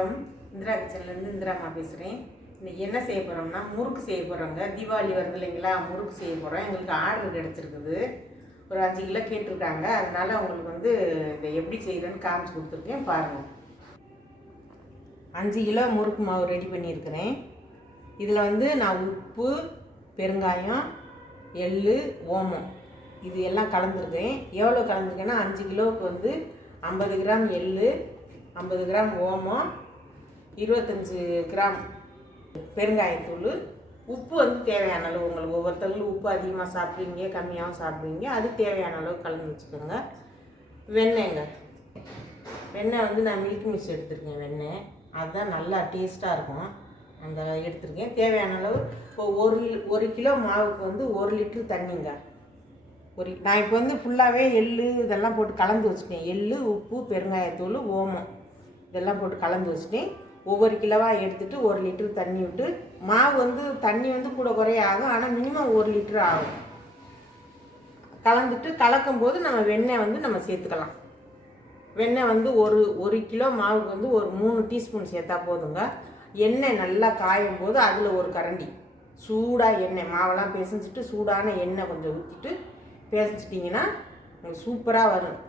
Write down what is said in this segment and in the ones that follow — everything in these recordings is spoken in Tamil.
வணக்கம். இந்திரா கிச்சன்லேருந்து இந்திராமா பேசுகிறேன். இன்றைக்கி என்ன செய்ய போகிறோம்னா முறுக்கு செய்ய போகிறோங்க. தீபாவளி வருது இல்லைங்களா, முறுக்கு செய்ய போகிறோம். எங்களுக்கு ஆர்டர் கிடச்சிருக்குது. ஒரு 5 கிலோ கேட்டிருக்காங்க. அதனால் அவங்களுக்கு இதை எப்படி செய்கிறேன்னு காமிச்சு கொடுத்துருக்கேன், பாருங்கள். 5 கிலோ முறுக்கு மாவு ரெடி பண்ணியிருக்கிறேன். இதில் நான் உப்பு, பெருங்காயம், எள், ஓமம் இது எல்லாம் கலந்துருக்கேன். எவ்வளோ கலந்துருக்கேன்னா 5 கிலோவுக்கு 50 கிராம் எள், 50 கிராம் ஓமம், 25 கிராம் பெருங்காயத்தூள், உப்பு தேவையான அளவு. உங்களுக்கு ஒவ்வொருத்தவங்களும் உப்பு அதிகமாக சாப்பிடுவீங்க, கம்மியாகவும் சாப்பிடுவீங்க. அது தேவையான அளவு கலந்து வச்சுக்கோங்க. வெண்ணெய்ங்க, வெண்ணெய் நான் மில்க் மிக்ஸ் எடுத்துருக்கேன். வெண்ணெய் அதுதான் நல்லா டேஸ்ட்டாக இருக்கும். அந்த எடுத்துருக்கேன். தேவையான அளவு. இப்போ ஒரு கிலோ மாவுக்கு 1 லிட்டர் தண்ணிங்க. நான் இப்போ ஃபுல்லாகவே எள் இதெல்லாம் போட்டு கலந்து வச்சுட்டேன். எள், உப்பு, பெருங்காயத்தூள், ஓமம் இதெல்லாம் போட்டு கலந்து வச்சுட்டேன். ஒவ்வொரு கிலோவாக எடுத்துகிட்டு 1 லிட்டர் தண்ணி விட்டு, மாவு தண்ணி கூட குறைய ஆகும். ஆனால் மினிமம் 1 லிட்டர் ஆகும். கலந்துட்டு கலக்கும் போது நம்ம வெண்ணெய் நம்ம சேர்த்துக்கலாம். வெண்ணெய் ஒரு கிலோ மாவுக்கு ஒரு 3 டீஸ்பூன் சேர்த்தா போதுங்க. எண்ணெய் நல்லா காயும் போது அதில் ஒரு கரண்டி சூடாக எண்ணெய், மாவெல்லாம் பிசைஞ்சிட்டு சூடான எண்ணெய் கொஞ்சம் ஊற்றிட்டு பேசிச்சிட்டிங்கன்னா உங்களுக்கு சூப்பராக வரும்.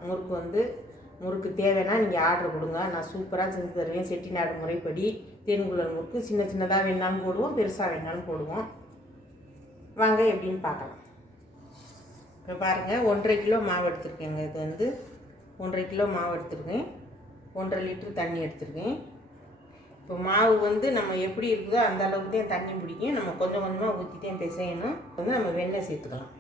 முறுக்கு தேவைன்னா நீங்கள் ஆர்டர் கொடுங்க. நான் சூப்பராக செஞ்சு தருவேன். செட்டிநாடு முறைப்படி தேன்குழல் முறுக்கு சின்ன சின்னதாக வேணாலும் போடுவோம், பெருசாக வேணாலும் போடுவோம். வாங்க எப்படின்னு பார்க்கலாம். இப்போ பாருங்கள், 1.5 கிலோ மாவு எடுத்துருக்கேங்க. இது 1.5 கிலோ மாவு எடுத்துருக்கேன். 1.5 லிட்டர் தண்ணி எடுத்துருக்கேன். இப்போ மாவு நம்ம எப்படி இருக்குதோ அந்த அளவுக்கு தான் தண்ணி பிடிக்கும். நம்ம கொஞ்சம் கொஞ்சமாக ஊற்றிட்டே பிசையணும். நம்ம வெண்ணெய் சேர்த்துக்கலாம்.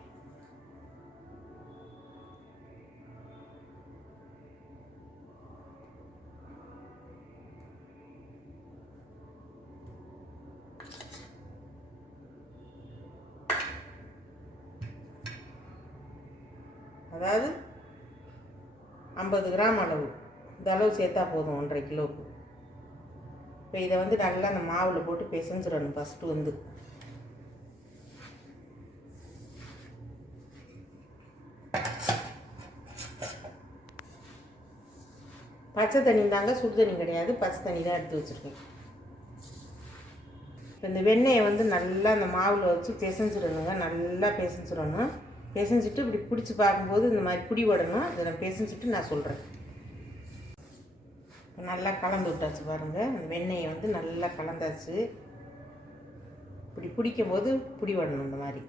அதாவது 50 கிராம் அளவு, இந்த அளவு சேர்த்தா போதும் 1.5 கிலோவுக்கு. இப்போ இதை நல்லா அந்த மாவில் போட்டு பிசைஞ்சிடணும். ஃபஸ்ட்டு பச்சை தண்ணி தாங்க, சுடு தண்ணி கிடையாது. பச்சை தண்ணி தான் எடுத்து வச்சுருக்கேன். இப்போ இந்த வெண்ணெயை நல்லா அந்த மாவில் வச்சு பிசைஞ்சிடணுங்க. நல்லா பிசைஞ்சிடணும். பிசைஞ்சிட்டு இப்படி பிடிச்சி பார்க்கும்போது இந்த மாதிரி பிடி விடணும். இதை நான் பிசைஞ்சிட்டு நான் சொல்கிறேன். நல்லா கலந்து விட்டாச்சு பாருங்கள். அந்த வெண்ணெயை நல்லா கலந்தாச்சு. இப்படி பிடிக்கும் போது பிடி விடணும். இந்த மாதிரி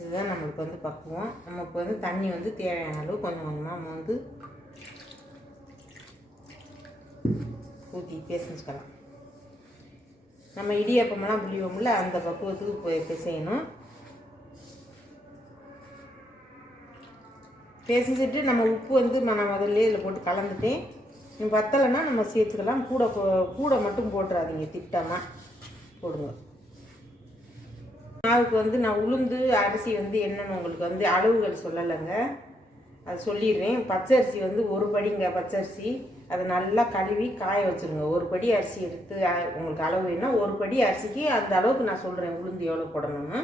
இதுதான் நம்மளுக்கு பக்குவம். நமக்கு தண்ணி தேவையான அளவு கொஞ்சம் கொஞ்சமாக நம்ம ஊற்றி பிசைஞ்சுக்கலாம். நம்ம இடியப்பமெல்லாம் புளிவோம்ல, அந்த பக்குவத்துக்கு போய் பிசையணும். பிசைஞ்சிட்டு நம்ம உப்பு நான் முதல்ல இதில் போட்டு கலந்துட்டேன். பத்தலைன்னா நம்ம சேர்த்துக்கலாம். கூட மட்டும் போட்டுறாதீங்க, திட்டமாக போடுங்க. மாவுக்கு நான் உளுந்து அரிசி என்னென்னு உங்களுக்கு அளவுகள் சொல்லலைங்க, அது சொல்லிடுறேன். பச்சரிசி 1 படிங்க. பச்சரிசி அதை நல்லா கழுவி காய வச்சுருங்க. 1 படி அரிசி எடுத்து உங்களுக்கு அளவு வேணும். 1 படி அரிசிக்கு அந்த அளவுக்கு நான் சொல்கிறேன் உளுந்து எவ்வளோ போடணும்னு.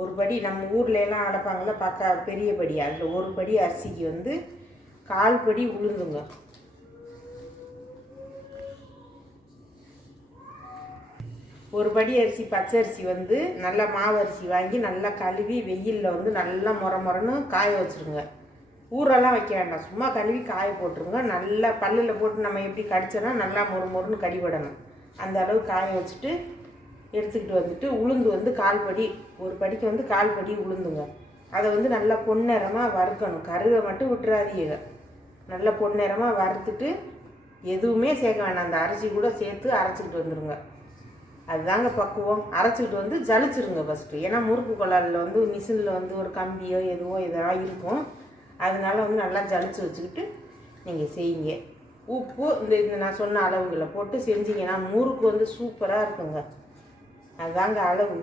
1 படி நம்ம ஊர்லெலாம் அடைப்பாங்கள்ல, பெரிய படி, அதில் 1 படி அரிசிக்கு 1/4 படி உளுந்துங்க. ஒரு படி அரிசி பச்சரிசி நல்லா மாவு அரிசி வாங்கி நல்லா கழுவி வெயிலில் நல்லா முறன்னு காய வச்சுருங்க. ஊரெல்லாம் வைக்க வேண்டாம், சும்மா கழுவி காய போட்டுருங்க. நல்லா பல்லில் போட்டு நம்ம எப்படி கடிச்சோன்னா நல்லா மொறுன்னு கடிபடணும். அந்த அளவு காய வச்சுட்டு எடுத்துக்கிட்டு உளுந்து 1/4 படி, 1 படிக்கு 1/4 படி உளுந்துங்க. அதை நல்லா பொன்னிறமாக வறுக்கணும். கருவை மட்டும் விட்டுறாதீங்க. நல்லா பொன்னிறமாக வறுத்துட்டு எதுவுமே சேர்க்க வேண்டாம். அந்த அரிசி கூட சேர்த்து அரைச்சிக்கிட்டு வந்துடுங்க. அதுதாங்க பக்குவம். அரைச்சிக்கிட்டு ஜலிச்சிருங்க ஃபஸ்ட்டு. ஏன்னா முறுக்கு குழாயில் மிஷினில் ஒரு கம்பியோ எதுவோ இதெல்லாம் இருக்கும். அதனால நல்லா ஜலிச்சு வச்சுக்கிட்டு நீங்கள் செய்யுங்க. உப்பு இந்த நான் சொன்ன அளவுகளை போட்டு செஞ்சீங்கன்னா முறுக்கு சூப்பராக இருக்குங்க. அதுதாங்க அளவு.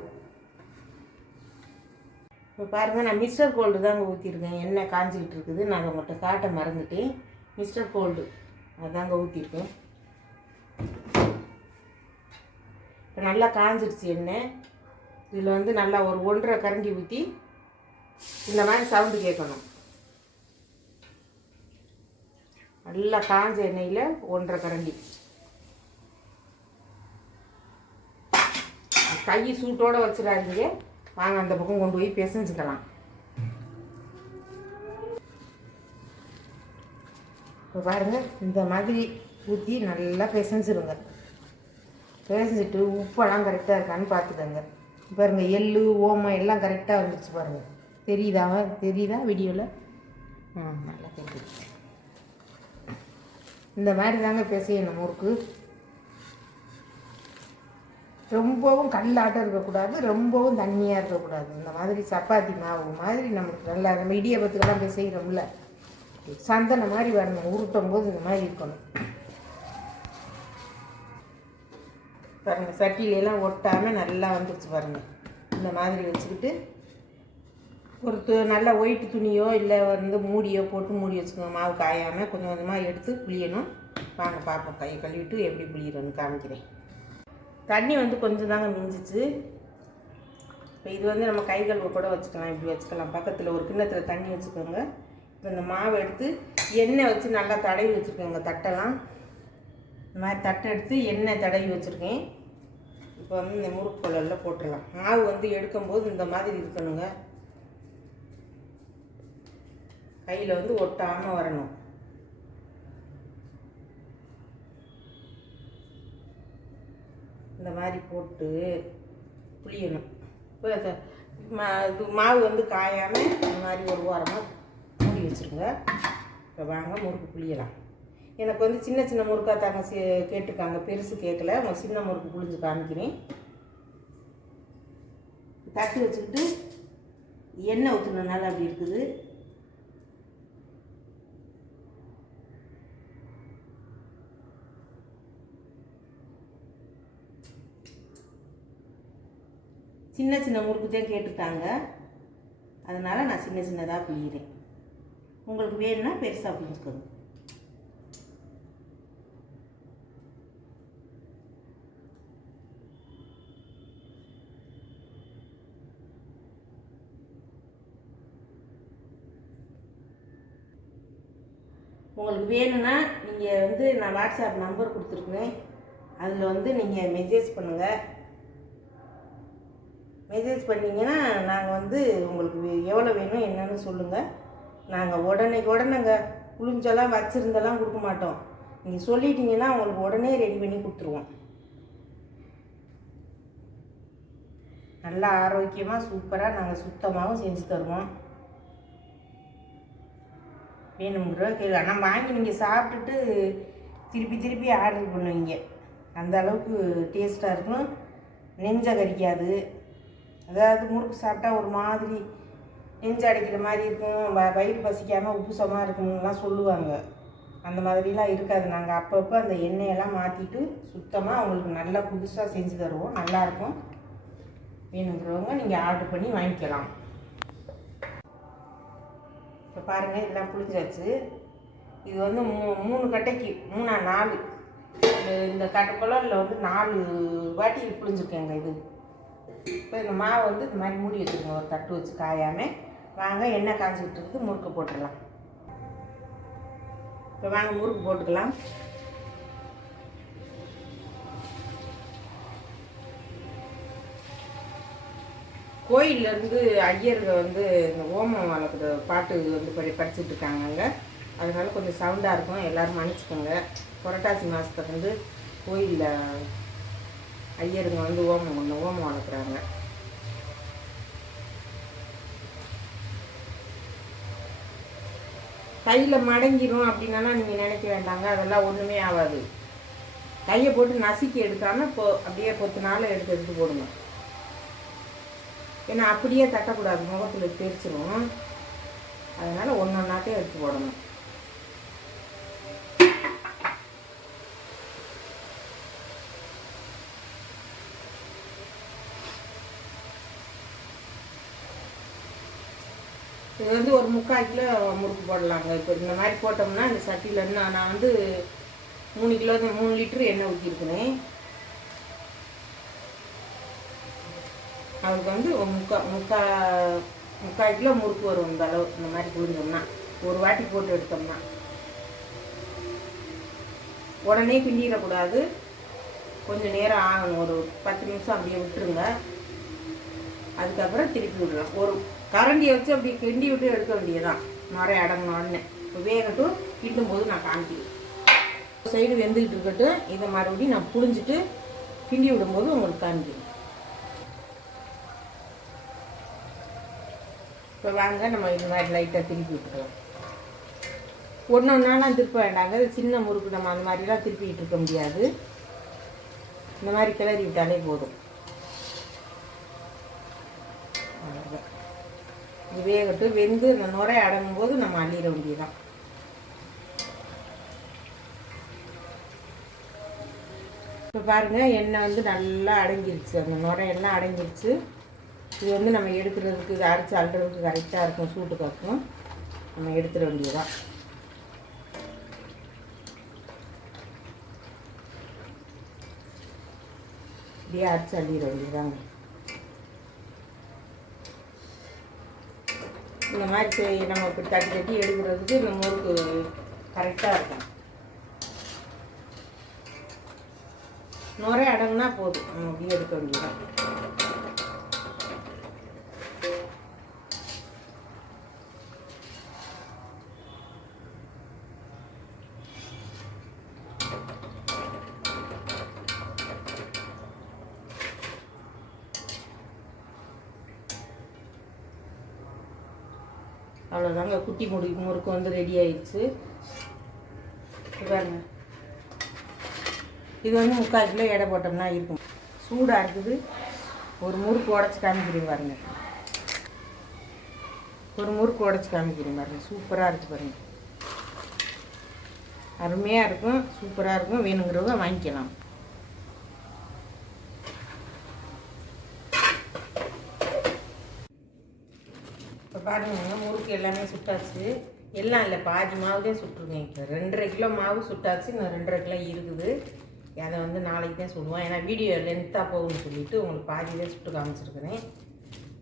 இப்போ பாருங்கள், நான் மிஸ்டர் கோல்டு தாங்க ஊற்றிருக்கேன். எண்ணெய் காஞ்சிக்கிட்டு இருக்குது. நான் உங்கள்கிட்ட காட்ட மறந்துட்டேன். மிஸ்டர் கோல்டு அதுதாங்க ஊற்றிருக்கேன். இப்போ நல்லா காஞ்சிடுச்சு எண்ணெய். இதில் நல்லா ஒரு 1.5 கரண்டி ஊற்றி இந்த மாதிரி சவுண்டு கேட்கணும். நல்லா காஞ்ச எண்ணெயில் 1.5 கரண்டி. கை சூட்டோடு வச்சிடாதீங்க. வாங்க அந்த பக்கம் கொண்டு போய் பிசைஞ்சுக்கலாம். இப்போ பாருங்கள், இந்த மாதிரி ஊற்றி நல்லா பிசைஞ்சிருங்க. பிசைஞ்சிட்டு உப்பெல்லாம் கரெக்டாக இருக்கான்னு பார்த்துக்கோங்க. பாருங்கள், எள்ளு ஓமம் எல்லாம் கரெக்டாக வந்துடுச்சு பாருங்கள். தெரியுதா வீடியோவில்? நல்லா தெரியுது. இந்த மாதிரி தாங்க பிசையணும் முறுக்கு. ரொம்பவும் கல்லாட்டம் இருக்கக்கூடாது, ரொம்பவும் தண்ணியாக இருக்கக்கூடாது. இந்த மாதிரி சப்பாத்தி மாவு மாதிரி நமக்கு நல்லா நம்ம இடியப்பத்துக்கெல்லாம் பிசைகிறோம்ல, சந்தன மாதிரி வரணும். உருட்டும் போது இந்த மாதிரி இருக்கணும். பாருங்கள், சட்டியிலெல்லாம் ஒட்டாமல் நல்லா வந்துடுச்சு பாருங்கள். இந்த மாதிரி வச்சுக்கிட்டு நல்ல ஒயிட் துணியோ இல்லை மூடியோ போட்டு மூடி வச்சுக்கோங்க. மாவு காயாமல் கொஞ்சம் கொஞ்சமாக எடுத்து புளியணும். வாங்க பார்ப்போம், கையை கழுவிட்டு எப்படி புளியணும்னு காமிக்கிறேன். தண்ணி கொஞ்சம் தாங்க மிஞ்சிச்சு. இப்போ இது நம்ம கை கழுவ கூட வச்சுக்கலாம், இப்படி வச்சுக்கலாம். பக்கத்தில் ஒரு கிண்ணத்தில் தண்ணி வச்சுக்கோங்க. இப்போ இந்த மாவை எடுத்து எண்ணெய் வச்சு நல்லா தடவி வச்சுருக்கோங்க. தட்டெல்லாம் இந்த மாதிரி தட்டை எடுத்து எண்ணெய் தடவி வச்சுருக்கேன். இப்போ இந்த முறுக்கு குழலில் போட்டுடலாம். மாவு எடுக்கும்போது இந்த மாதிரி இருக்கணுங்க. கையில் ஒட்டாமல் வரணும். இந்த மாதிரி போட்டு புளியணும். இப்போ இது மாவு காயாமல் இந்த மாதிரி ஒரு வாரமாக மூடி வச்சுருங்க. இப்போ வாங்க முறுக்கு புளியலாம். எனக்கு சின்ன சின்ன முறுக்காக தாங்க கேட்டிருக்காங்க, பெருசு கேட்கல. அவங்க சின்ன முறுக்கு புளிஞ்சு காமிக்கிறேன். தட்டு வச்சுக்கிட்டு எண்ணெய் ஊற்றுனதுனால அப்படி இருக்குது. சின்ன சின்ன முறுக்கு தான் கேட்டுட்டாங்க, அதனால் நான் சின்ன சின்னதாக புளிகிறேன். உங்களுக்கு வேணும்னா பெருசாக புளிஞ்சுக்கோங்க. உங்களுக்கு வேணும்னா நீங்கள் நான் வாட்ஸ்அப் நம்பர் கொடுத்துருக்குறேன், அதில் நீங்கள் மெசேஜ் பண்ணுங்கள். மெசேஜ் பண்ணிங்கன்னா நாங்கள் உங்களுக்கு எவ்வளோ வேணும் என்னன்னு சொல்லுங்கள். நாங்கள் உடனேங்க புளிஞ்செல்லாம் வச்சுருந்தெல்லாம் கொடுக்க மாட்டோம். நீங்கள் சொல்லிட்டீங்கன்னா உங்களுக்கு உடனே ரெடி பண்ணி கொடுத்துருவோம். நல்லா ஆரோக்கியமாக சூப்பராக நாங்கள் சுத்தமாகவும் செஞ்சு தருவோம். வேணுங்கிற கேள்வி. ஆனால் வாங்கி நீங்கள் சாப்பிட்டுட்டு திருப்பி ஆர்டர் பண்ணுவீங்க. அந்த அளவுக்கு டேஸ்ட்டாக இருக்கும், நெஞ்சை கறிக்காது. அதாவது முறுக்கு சாப்பிட்டா ஒரு மாதிரி நெஞ்சு அடைக்கிற மாதிரி இருக்கும், வயிறு பசிக்காமல் உப்புசமாக இருக்கும்லாம் சொல்லுவாங்க. அந்த மாதிரிலாம் இருக்காது. நாங்கள் அப்பப்போ அந்த எண்ணெயெல்லாம் மாற்றிட்டு சுத்தமாக அவங்களுக்கு நல்லா புதுசாக செஞ்சு தருவோம். நல்லாயிருக்கும். வேணுங்கிறவங்க நீங்கள் ஆர்டர் பண்ணி வாங்கிக்கலாம். இப்போ பாருங்கள், எல்லாம் புளிஞ்சாச்சு. இது 3 கட்டைக்கு 4 இந்த குழலில் 4 வாட்டி புளிஞ்சுருக்கேங்க. இது இப்போ இந்த மாவை இந்த மாதிரி மூடி வச்சுருக்கோங்க, ஒரு தட்டு வச்சு காயாமல். வாங்க, எண்ணெய் காய்ச்சிக்கிட்டு இருக்குது, முறுக்கு போட்டுடலாம். இப்போ வாங்க முறுக்கு போட்டுக்கலாம். கோயிலேருந்து ஐயர்கள் இந்த ஓமம் வளர்க்குற பாட்டு படிச்சுட்டு இருக்காங்கங்க. அதனால கொஞ்சம் சவுண்டாக இருக்கும், எல்லோரும் மன்னிச்சுக்கோங்க. புரட்டாசி மாதத்துக்கு கோயிலில் ஐயருங்க ஓமம் வளர்க்குறாங்க. கையில் மடங்கிடும் அப்படின்னா நீங்கள் நினைக்க வேண்டாங்க, அதெல்லாம் ஒன்றுமே ஆகாது. கையை போட்டு நசுக்கி எடுக்காமல் அப்படியே பொத்துனால எடுத்து போடுங்க. ஏன்னா அப்படியே தட்டக்கூடாது, முகத்தில் தெரிச்சிடும். அதனால் ஒன்றொன்னாத்தையும் எடுத்து போடணும். இது ஒரு 3/4 கிலோ முறுக்கு போடலாங்க. இப்போ இந்த மாதிரி போட்டோம்னா இந்த சட்டியிலேருந்து நான் 3 லிட்டரு எண்ணெய் ஊற்றிருக்கிறேன். அதுக்கு 3/4 கிலோ முறுக்கு வரும். இந்த அளவு இந்த மாதிரி புரிஞ்சோம்னா ஒரு வாட்டி போட்டு எடுத்தோம்னா உடனே கிண்டிடக்கூடாது, கொஞ்சம் நேரம் ஆகணும். ஒரு 10 நிமிஷம் அப்படியே விட்டுருங்க. அதுக்கப்புறம் திருப்பி விடலாம். ஒரு கரண்டியை வச்சு அப்படி கிண்டி விட்டு எடுக்க வேண்டியதுதான். நுரை அடங்கினோடனே இப்போ வேகட்டும். கிண்டும் போது நான் காமிக்கிறேன். சைடு வெந்துக்கிட்டு இருக்கட்டும். இதை மறுபடியும் நான் புழிஞ்சிட்டு கிண்டி விடும்போது உங்களுக்கு காமிக்கிறேன். இப்போ வாங்க நம்ம இது மாதிரி லைட்டாக திருப்பி விட்டுக்கலாம். ஒன்று ஒன்றாலாம் திருப்ப வேண்டாங்க. சின்ன முறுக்கு நம்ம அந்த மாதிரிலாம் திருப்பிக்கிட்டு இருக்க முடியாது. இந்த மாதிரி கிளறி விட்டாலே போதும். இது வேகட்டும். வெந்து இந்த நுரை அடங்கும் போது நம்ம அள்ளிட வேண்டியதுதான். இப்போ பாருங்கள், எண்ணெய் வந்து நல்லா அடங்கிருச்சு. அந்த நுரையெல்லாம் அடங்கிருச்சு. இது வந்து நம்ம எடுக்கிறதுக்கு அரைச்சி அல்றதுக்கு கரெக்டாக இருக்கும். சூட்டு காக்கும். நம்ம எடுத்துட வேண்டியதுதான். இப்படியே அரைச்சி அள்ளிட வேண்டியதாங்க. இந்த மாதிரி நம்ம இப்படி தட்டி தட்டி எடுக்கிறதுக்கு இந்த முறுக்கு கரெக்டாக இருக்கும். நுரை அடங்குனா போதும். நம்ம அப்படியே எடுக்க வேண்டியதான். அவ்வளோதாங்க, குட்டி முறுக்கு வந்து ரெடி ஆயிடுச்சு. பாருங்க, இது வந்து 3/4 கிலோ எடை போட்டோம்னா இருக்கும். சூடாக இருக்குது. ஒரு முறுக்கு உடச்சி காமிக்கிறேன் பாருங்க. ஒரு முறுக்கு உடச்சி காமிக்கிறேன் பாருங்க. சூப்பராக இருக்குது பாருங்க. அருமையாக இருக்கும். சூப்பராக இருக்கும். வேணுங்கிறவங்க வாங்கிக்கலாம். இப்போ பாருங்க, முறுக்கு எல்லாமே சுட்டாச்சு. எல்லாம் இல்லை, பாதி மாவுதே சுட்டுருக்கேன். இப்போ 2.5 கிலோ மாவு சுட்டாச்சு. இன்னும் 2.5 கிலோ இருக்குது. அதை வந்து நாளைக்கு தான் சுடுவோம். ஏன்னா வீடியோ லென்த்தாக போகும்னு சொல்லிவிட்டு உங்களுக்கு பாதி தான் சுட்டு காமிச்சிருக்கிறேன்.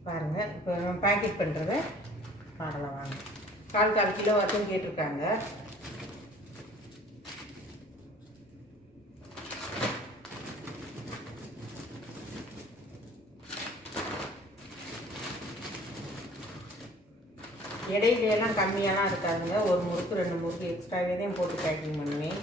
பாருங்கள், இப்போ நம்ம பேக்கெட் பண்ணுறத பார்க்கலாம் வாங்க. 1/4 கிலோ வரைக்கும் கேட்டிருக்காங்க. இடையிலாம் கம்மியாலாம் இருக்காதுங்க. ஒரு முறுக்கு 2 முறுக்கு எக்ஸ்ட்ராவே தான் போட்டு பேக்கிங் பண்ணுவேன்.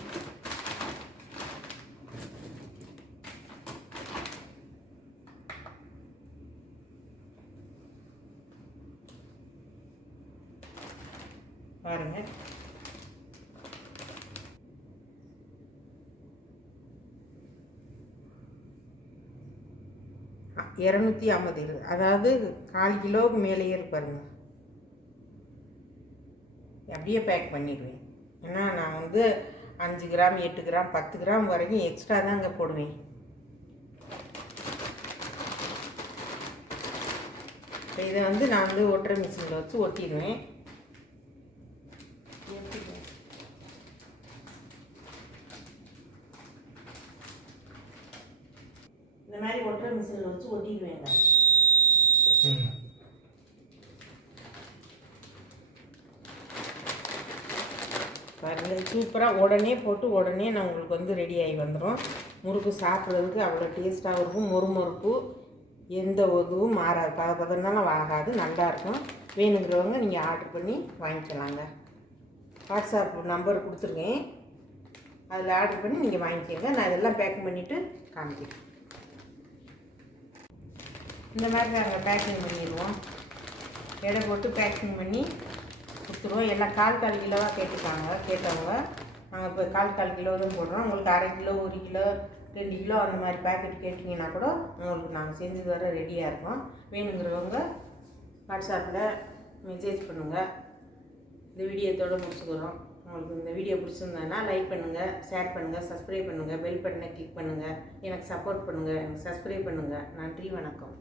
பாருங்க, 250, அதாவது 1/4 கிலோவுக்கு மேலேயே இருப்பாருங்க. அப்படியே பேக் பண்ணிடுவேன். ஏன்னா நான் வந்து 5 கிராம் 8 கிராம் 10 கிராம் வரைக்கும் எக்ஸ்ட்ரா தாங்க போடுவேன். இப்போ இதை வந்து நான் வந்து ஒட்டுற மிஷினில் வச்சு ஒட்டிடுவேன். இந்த மாதிரி ஒட்டுற மிஷினில் வச்சு ஒட்டிடுவேங்க. பாருங்கள், சூப்பராக உடனே போட்டு உடனே நான் உங்களுக்கு வந்து ரெடி ஆகி வந்துடும். முறுக்கு சாப்பிட்றதுக்கு அவ்வளோ டேஸ்ட்டாகவும் இருக்கும். மொறுமொறுப்பு, எந்த இதுவும் மாறாது. பதனாலும் ஆகாது, நல்லாயிருக்கும். வேணுங்கிறவங்க நீங்கள் ஆர்டர் பண்ணி வாங்கிக்கலாங்க. வாட்ஸ்அப் நம்பர் கொடுத்துருக்கேன். அதில் ஆர்டர் பண்ணி நீங்கள் வாங்கிக்கோங்க. நான் இதெல்லாம் பேக்கிங் பண்ணிவிட்டு காமிக்கிறேன். இந்த மாதிரி நாங்கள் பேக்கிங் பண்ணிடுவோம். எடை போட்டு பேக்கிங் பண்ணி கொடுத்துருவோம். எல்லாம் 1/4 கிலோவாக கேட்டவங்க நாங்கள் இப்போ 1/4 கிலோ தான் போடுறோம். உங்களுக்கு 1/2 கிலோ 1 கிலோ 2 கிலோ அந்த மாதிரி பேக்கெட் கேட்டிங்கன்னா கூட உங்களுக்கு நாங்கள் செஞ்சு தர ரெடியாக இருக்கோம். வேணுங்கிறவங்க வாட்ஸ்அப்பில் மெசேஜ் பண்ணுங்கள். இந்த வீடியோத்தோடு முடிச்சுக்கிறோம். உங்களுக்கு இந்த வீடியோ பிடிச்சிருந்ததுன்னா லைக் பண்ணுங்கள், ஷேர் பண்ணுங்கள், சப்ஸ்கிரைப் பண்ணுங்கள், பெல் பட்டனை கிளிக் பண்ணுங்கள். எனக்கு சப்போர்ட் பண்ணுங்கள், எனக்கு சப்ஸ்கிரைப் பண்ணுங்கள். நன்றி, வணக்கம்.